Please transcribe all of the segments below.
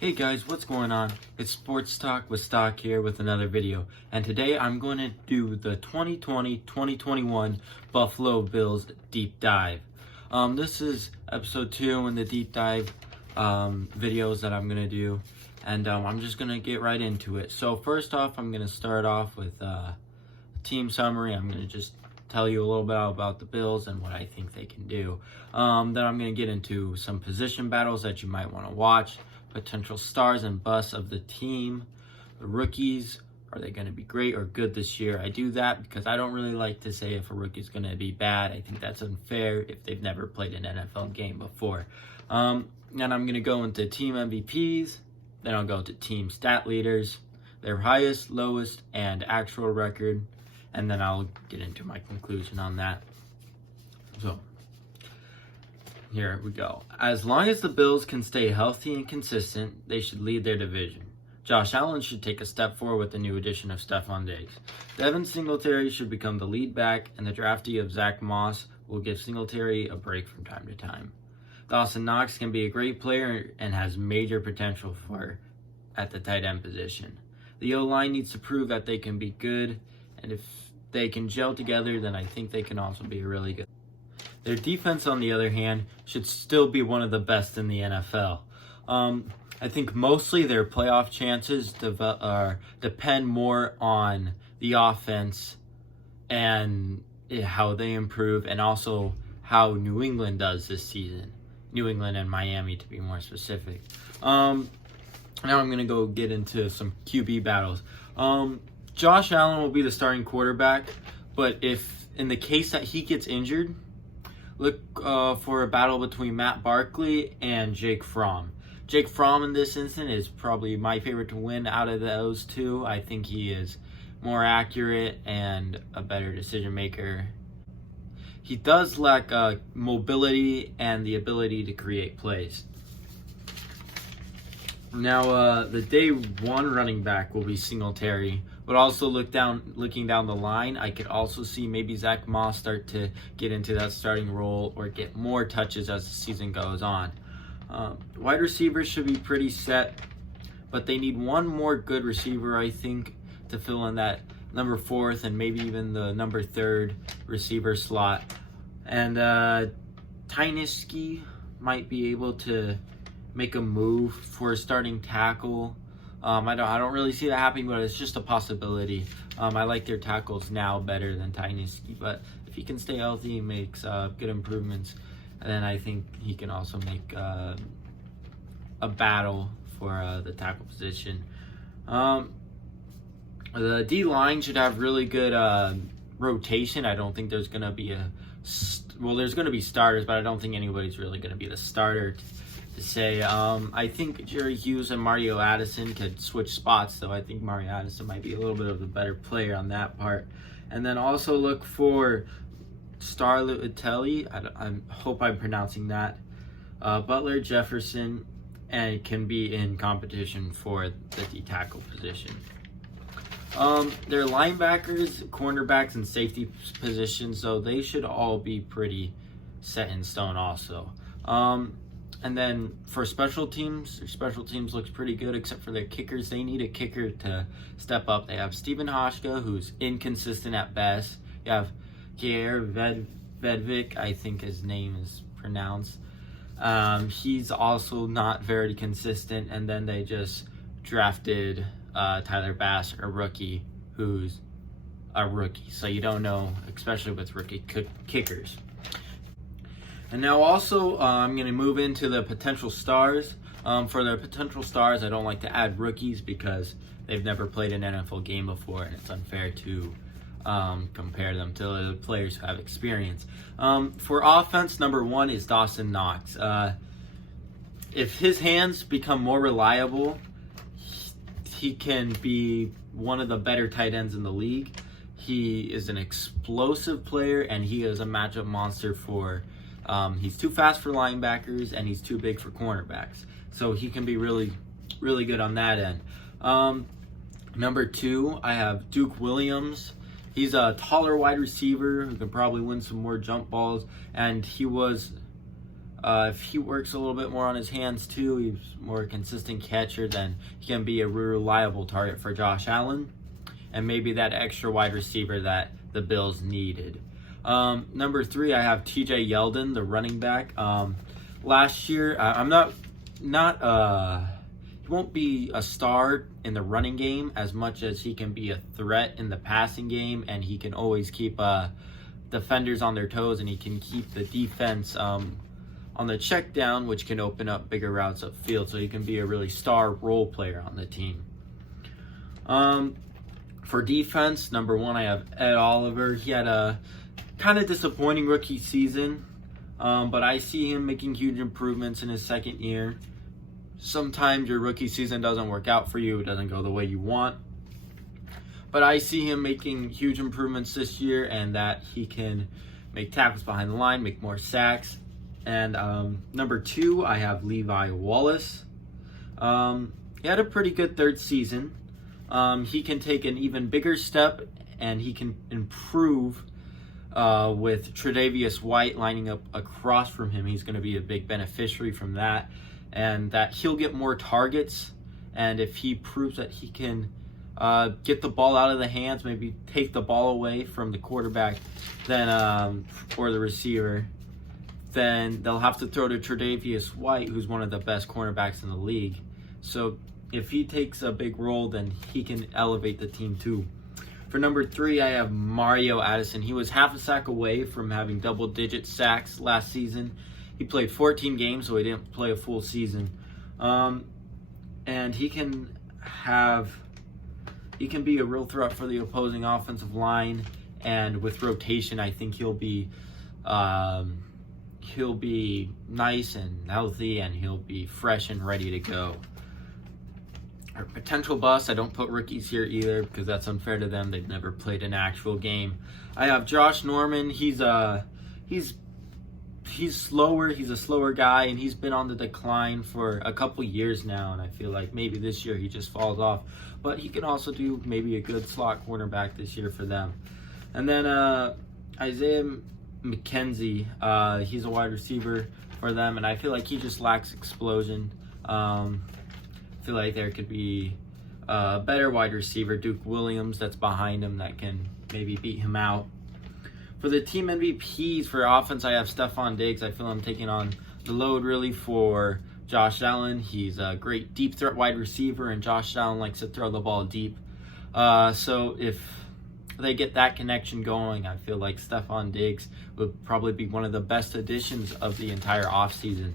Hey guys, what's going on? It's Sports Talk with Stock here with another video. And today I'm going to do the 2020-2021 Buffalo Bills deep dive. This is episode 2 in the deep dive videos that I'm going to do. And I'm just going to get right into it. So first off, I'm going to start off with a team summary. I'm going to just tell you a little bit about the Bills and what I think they can do. Then I'm going to get into some position battles that you might want to watch. Potential stars and busts of the team. The rookies, are they going to be great or good this year? I do that because I don't really like to say if a rookie is going to be bad. I think that's unfair if they've never played an NFL game before. Then I'm going to go into team MVPs. Then I'll go to team stat leaders, their highest, lowest, and actual record. And then I'll get into my conclusion on that. So, here we go. As long as the Bills can stay healthy and consistent, they should lead their division. Josh Allen should take a step forward with the new addition of Stephon Diggs. Devin Singletary should become the lead back, and the draftee of Zach Moss will give Singletary a break from time to time. Dawson Knox can be a great player and has major potential at the tight end position. The O-line needs to prove that they can be good, and if they can gel together, then I think they can also be really good. Their defense, on the other hand, should still be one of the best in the NFL. I think mostly their playoff chances depend more on the offense and how they improve, and also how New England does this season. New England and Miami, to be more specific. Now I'm going to go get into some QB battles. Josh Allen will be the starting quarterback, but if in the case that he gets injured, look for a battle between Matt Barkley and Jake Fromm. Jake Fromm in this instance is probably my favorite to win out of those two. I think he is more accurate and a better decision maker. He does lack mobility and the ability to create plays. Now, the day one running back will be Singletary. But also looking down the line, I could also see maybe Zach Moss start to get into that starting role or get more touches as the season goes on. Wide receivers should be pretty set, but they need one more good receiver, I think, to fill in that number 4th and maybe even the number 3rd receiver slot. And Tyniski might be able to make a move for a starting tackle. I don't really see that happening, but it's just a possibility. I like their tackles now better than Tyniski, but if he can stay healthy and makes good improvements, then I think he can also make a battle for the tackle position. The D-line should have really good rotation. I don't think there's going to be there's going to be starters, but I don't think anybody's really going to be the starter to say. I think Jerry Hughes and Mario Addison could switch spots, though. I think Mario Addison might be a little bit of the better player on that part. And then also look for Star Luttelli. I hope I'm pronouncing that. Butler, Jefferson, and can be in competition for the D-tackle position. Their linebackers, cornerbacks, and safety positions, so they should all be pretty set in stone also. And then for special teams, their special teams looks pretty good except for their kickers. They need a kicker to step up. They have Steven Hauschka, who's inconsistent at best. You have Kier Vedvik, I think his name is pronounced. He's also not very consistent. And then they just drafted Tyler Bass, a rookie, who's a rookie. So you don't know, especially with rookie kickers. And now also, I'm going to move into the potential stars. For the potential stars, I don't like to add rookies because they've never played an NFL game before, and it's unfair to compare them to the players who have experience. For offense, number 1 is Dawson Knox. If his hands become more reliable, he can be one of the better tight ends in the league. He is an explosive player, and he is a matchup monster for... he's too fast for linebackers, and he's too big for cornerbacks. So he can be really, really good on that end. Number 2, I have Duke Williams. He's a taller wide receiver who can probably win some more jump balls, and he was If he works a little bit more on his hands too, he's more consistent catcher, then he can be a reliable target for Josh Allen, and maybe that extra wide receiver that the Bills needed. Number 3, I have TJ Yeldon, the running back. Last year, he won't be a star in the running game as much as he can be a threat in the passing game, and he can always keep defenders on their toes, and he can keep the defense on the check down, which can open up bigger routes upfield, so he can be a really star role player on the team. For defense, number 1, I have Ed Oliver. He had a kind of disappointing rookie season, but I see him making huge improvements in his second year. Sometimes your rookie season doesn't work out for you. It doesn't go the way you want. But I see him making huge improvements this year, and that he can make tackles behind the line, make more sacks. And number 2, I have Levi Wallace. He had a pretty good third season. He can take an even bigger step, and he can improve with Tre'Davious White lining up across from him. He's going to be a big beneficiary from that, and that he'll get more targets. And if he proves that he can get the ball out of the hands, maybe take the ball away from the quarterback, then or the receiver, then they'll have to throw to Tre'Davious White, who's one of the best cornerbacks in the league. So if he takes a big role, then he can elevate the team too. For number 3, I have Mario Addison. He was half a sack away from having double-digit sacks last season. He played 14 games, so he didn't play a full season. And he can be a real threat for the opposing offensive line. And with rotation, I think he'll be nice and healthy, and he'll be fresh and ready to go. Our potential bust, I don't put rookies here either because that's unfair to them. They've never played an actual game. I have Josh Norman. He's slower. He's a slower guy, and he's been on the decline for a couple years now, and I feel like maybe this year he just falls off. But he can also do maybe a good slot cornerback this year for them. And then Isaiah McKenzie, he's a wide receiver for them, and I feel like he just lacks explosion. I feel like there could be a better wide receiver, Duke Williams, that's behind him that can maybe beat him out. For the team MVPs for offense, I have Stephon Diggs. I feel I'm taking on the load really for Josh Allen. He's a great deep threat wide receiver, and Josh Allen likes to throw the ball deep. So if they get that connection going, I feel like Stephon Diggs would probably be one of the best additions of the entire offseason.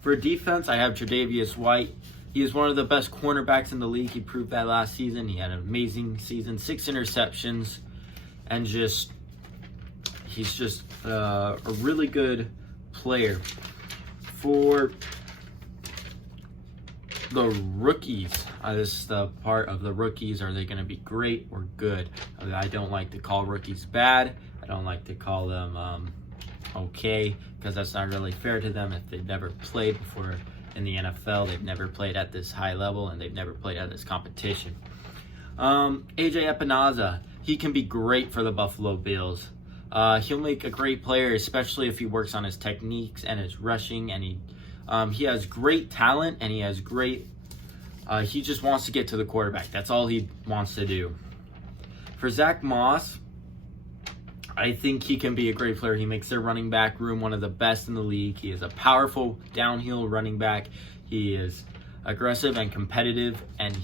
For defense, I have Tre'Davious White. He is one of the best cornerbacks in the league. He proved that last season. He had an amazing season, 6 interceptions, and he's just a really good player. For the rookies, this is the part of the rookies. Are they going to be great or good? I don't like to call rookies bad. I don't like to call them okay, because that's not really fair to them if they've never played before in the NFL. They've never played at this high level, and they've never played at this competition. AJ Epineza, he can be great for the Buffalo Bills. He'll make a great player, especially if he works on his techniques and his rushing, and he has great talent, and he has great he just wants to get to the quarterback. That's all he wants to do. For Zach Moss, I think he can be a great player. He makes their running back room one of the best in the league. He is a powerful downhill running back. He is aggressive and competitive, and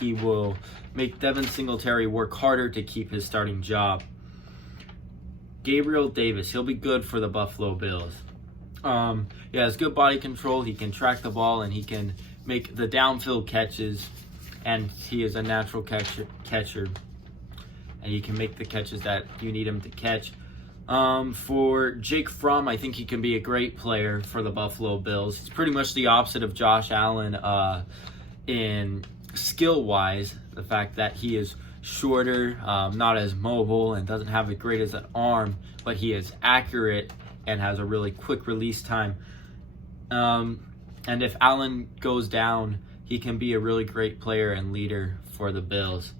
he will make Devin Singletary work harder to keep his starting job. Gabriel Davis, he'll be good for the Buffalo Bills. He has good body control. He can track the ball, and he can make the downfield catches, and he is a natural catcher. And he can make the catches that you need him to catch. For Jake Fromm, I think he can be a great player for the Buffalo Bills. He's pretty much the opposite of Josh Allen in skill-wise. The fact that he is shorter, not as mobile, and doesn't have as great as an arm, but he is accurate and has a really quick release time. And if Allen goes down, he can be a really great player and leader for the Bills.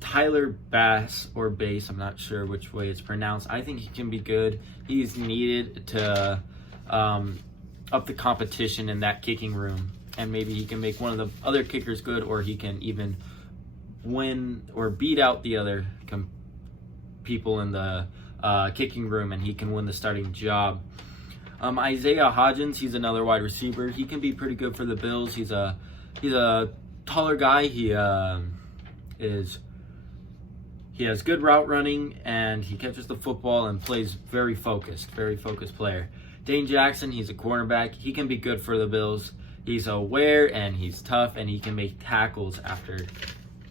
Tyler Bass, or Bass, I'm not sure which way it's pronounced. I think he can be good. He's needed to up the competition in that kicking room, and maybe he can make one of the other kickers good, or he can even win or beat out the other people in the kicking room, and he can win the starting job. Isaiah Hodgins, he's another wide receiver. He can be pretty good for the Bills. He's a taller guy. He has good route running, and he catches the football and plays very focused player. Dane Jackson, he's a cornerback. He can be good for the Bills. He's aware and he's tough, and he can make tackles after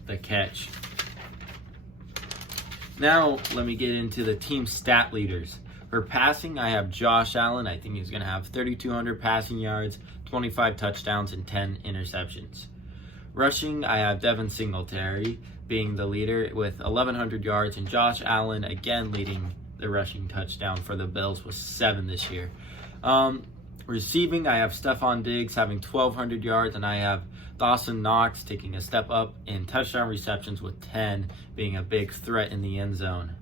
the catch. Now, let me get into the team stat leaders. For passing, I have Josh Allen. I think he's going to have 3,200 passing yards, 25 touchdowns, and 10 interceptions. Rushing, I have Devin Singletary being the leader with 1,100 yards, and Josh Allen again leading the rushing touchdown for the Bills with 7 this year. Receiving, I have Stephon Diggs having 1,200 yards, and I have Dawson Knox taking a step up in touchdown receptions with 10, being a big threat in the end zone.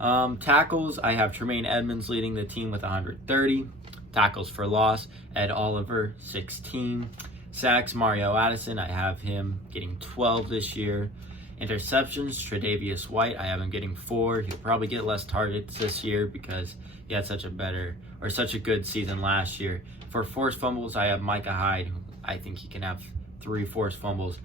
Tackles, I have Tremaine Edmonds leading the team with 130. Tackles for loss, Ed Oliver, 16. Sacks, Mario Addison, I have him getting 12 this year. Interceptions, Tre'Davious White, I have him getting 4. He'll probably get less targets this year because he had such a good season last year. For forced fumbles, I have Micah Hyde, who I think he can have 3 forced fumbles.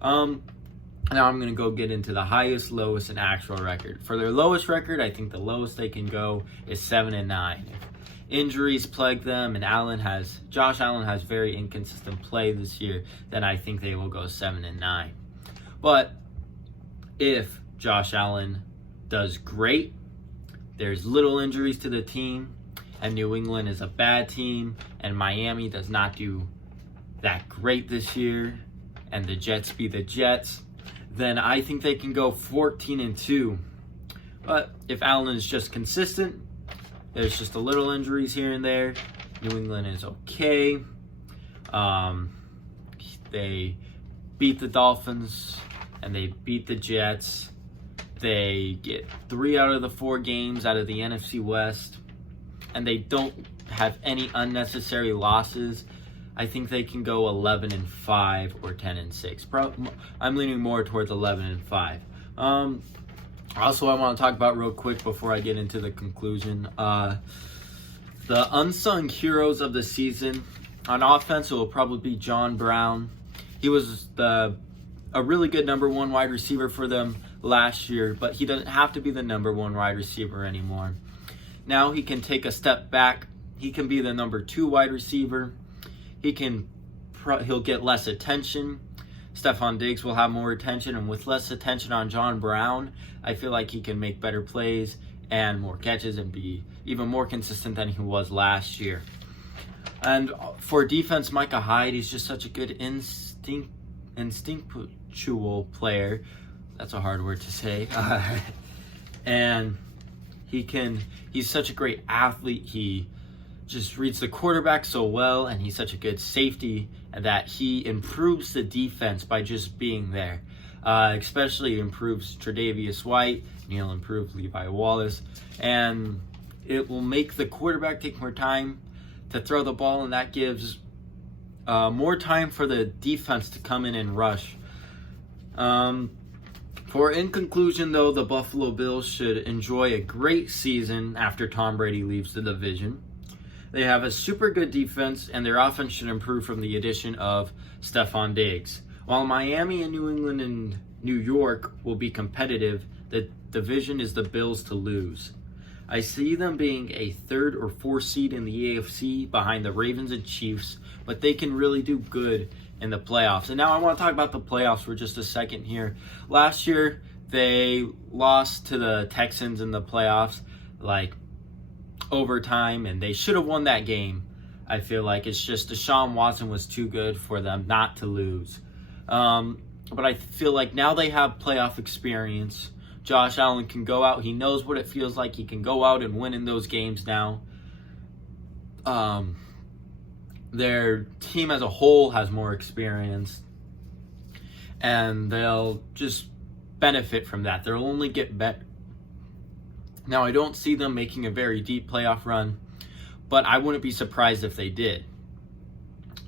Now I'm going to go get into the highest, lowest, and actual record. For their lowest record, I think the lowest they can go is 7-9. If injuries plague them and Josh Allen has very inconsistent play this year, then I think they will go 7-9. But if Josh Allen does great, there's little injuries to the team, and New England is a bad team, and Miami does not do that great this year, and the Jets be the Jets, then I think they can go 14-2. But if Allen is just consistent, there's just a little injuries here and there, New England is okay. They beat the Dolphins and they beat the Jets. They get 3 out of the 4 games out of the NFC West, and they don't have any unnecessary losses. I think they can go 11-5 or 10-6. I'm leaning more towards 11-5. Also, I want to talk about real quick before I get into the conclusion. The unsung heroes of the season. On offense, it will probably be John Brown. He was a really good number 1 wide receiver for them last year, but he doesn't have to be the number 1 wide receiver anymore. Now he can take a step back. He can be the number 2 wide receiver. He'll get less attention. Stephon Diggs will have more attention, and with less attention on John Brown, I feel like he can make better plays and more catches and be even more consistent than he was last year. And for defense, Micah Hyde, he's just such a good instinctual player. That's a hard word to say. And he's such a great athlete. He just reads the quarterback so well, and he's such a good safety, and that he improves the defense by just being there. Especially improves Tre'Davious White, and he'll improve Levi Wallace, and it will make the quarterback take more time to throw the ball, and that gives more time for the defense to come in and rush. In conclusion, though, the Buffalo Bills should enjoy a great season after Tom Brady leaves the division. They have a super good defense, and their offense should improve from the addition of Stephon Diggs. While Miami and New England and New York will be competitive, the division is the Bills to lose. I see them being a 3rd or 4th seed in the AFC behind the Ravens and Chiefs, but they can really do good in the playoffs. And now I want to talk about the playoffs for just a second here. Last year, they lost to the Texans in the playoffs, overtime, and they should have won that game. I feel like it's just Deshaun Watson was too good for them not to lose. But I feel like now they have playoff experience. Josh Allen can go out. He knows what it feels like. He can go out and win in those games now. Their team as a whole has more experience, and they'll just benefit from that. They'll only get better. Now, I don't see them making a very deep playoff run, but I wouldn't be surprised if they did.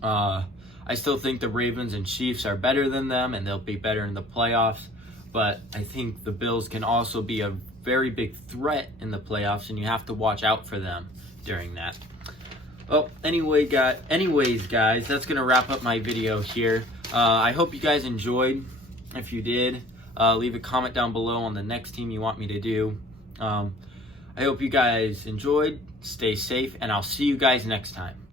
I still think the Ravens and Chiefs are better than them, and they'll be better in the playoffs. But I think the Bills can also be a very big threat in the playoffs, and you have to watch out for them during that. Well, anyways, guys, that's going to wrap up my video here. I hope you guys enjoyed. If you did, leave a comment down below on the next team you want me to do. I hope you guys enjoyed. Stay safe, and I'll see you guys next time.